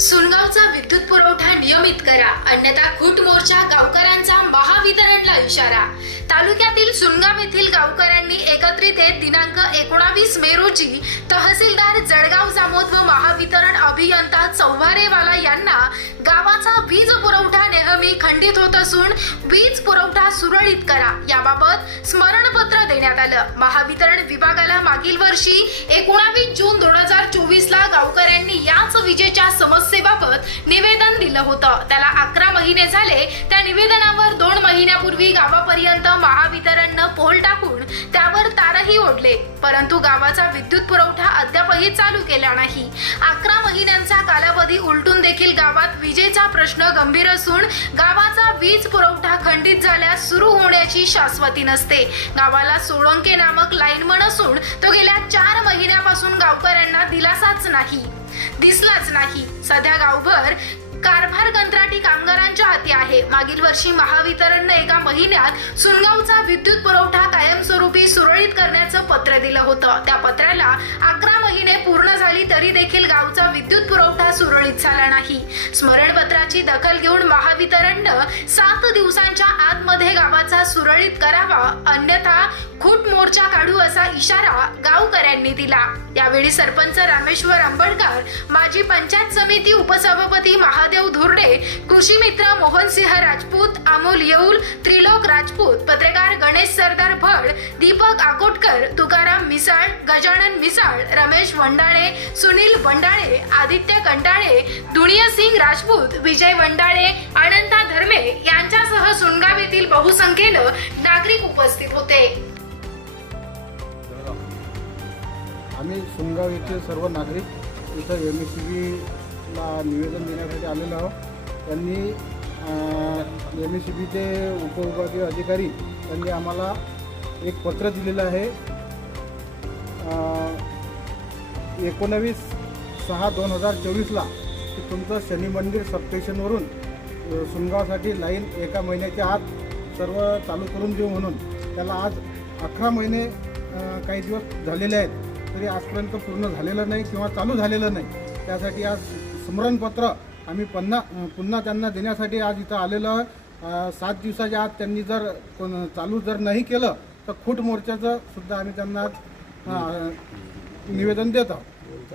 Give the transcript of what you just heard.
सुनगावचा विद्युत पुरवठा नियमित करा. अन्यथा खूट मोर्चा गावकऱ्यांचा महावितरणला इशारा. तालुक्यातील सुनगाव येथील गावकऱ्यांनी एकत्रित येत दिनांक एकोणावीस मे रोजी तहसीलदार जळगाव जामोद व महावितरण अभियंता चौभारेवाला यांना गावाचा वीज पुरवठा नेहमी खंडित होत असून वीज पुरवठा सुरळीत करा. याबाबत स्मरणपत्र देण्यात आलं. महावितरण विभागाला मागील वर्षी एकोणावीस जून दोन हजार चोवीस ला गावकऱ्यांनी याच विजेच्या समस्येबाबत निवेदन दिलं होतं. त्याला अकरा महिने झाले. त्या निवेदनावर दोन महिन्यापूर्वी गावापर्यंत महावितरणनं पोल टाकून त्यावर तारही ओढले. परंतु गावाचा विद्युत पुरवठा अद्यापही चालू केला नाही. अकरा महिन्यांचा कालावधी उलटून देखील गावात विजेचा प्रश्न गंभीर असून गावाचा वीज पुरवठा खंडित झाल्यास सुरू होण्याची शाश्वती नसते. गावाला सोळंके नामक लाईनमन असून तो गेल्या चार महिन्यापासून गावकऱ्यांना दिलासाच नाही. दिसलाच नाही. सध्या गावभर कारभार कंत्राटी कामगारांच्या हाती आहे. मागील वर्षी महावितरणनं एका महिन्यात सुनगावचा विद्युत पुरवठा कायमस्वरूपी सुरळीत करण्याचं पत्र दिलं होतं. त्या पत्राला अकरा महिने पूर्ण झाली तरी देखील गावचा विद्युत पुरवठा सुरळीत झाला नाही. स्मरणपत्राची दखल घेऊन महावितरणनं सात दिवसांच्या आतमध्ये गावाचा सुरळीत करावा अन्यथा खूट मोर्चा काढू असा इशारा गावकऱ्यांनी दिला. यावेळी सरपंच रामेश्वर आंबडकर माजी पंचायत समिती उपसभापती महादेव धुर्डे कृषी मित्र मोहनसिंह राजपूत अमोल येऊल त्रिलोक राजपूत पत्रकार गणेश सरदार भड दीपक आकोटकर तुकाराम मिसाळ गजानन मिसाळ रमेश वंडाळे सुनील वंडाळे आदित्य कंटाळे दुनियासिंग राजपूत विजय वंडाळे अनंता धर्मे यांच्यासह सुनगाव येथील बहुसंख्येनं नागरिक उपस्थित होते. आम्ही सुनगाव येथील सर्व नागरिक इथं एम एस सी बीला निवेदन देण्यासाठी आलेलो आहोत. त्यांनी एम एस सी बीचे उपविभागीय अधिकारी त्यांनी आम्हाला एक पत्र दिलेलं आहे. एकोणवीस सहा दोन हजार चोवीसला की तुमचं शनी मंदिर सबस्टेशनवरून सुनगावसाठी लाईन एका महिन्याच्या आत सर्व चालू करून देऊ म्हणून. त्याला आज अकरा महिने काही दिवस झालेले आहेत. तरी आजपर्यंत पूर्ण झालेलं नाही किंवा चालू झालेलं नाही. त्यासाठी आज स्मरणपत्र आम्ही पुन्हा पुन्हा त्यांना देण्यासाठी आज इथं आलेलं आहे. सात दिवसाच्या आत त्यांनी जर कोण चालू जर नाही केलं तर खूट मोर्चाचं सुद्धा आम्ही त्यांना आज, निवेदन देत आहोत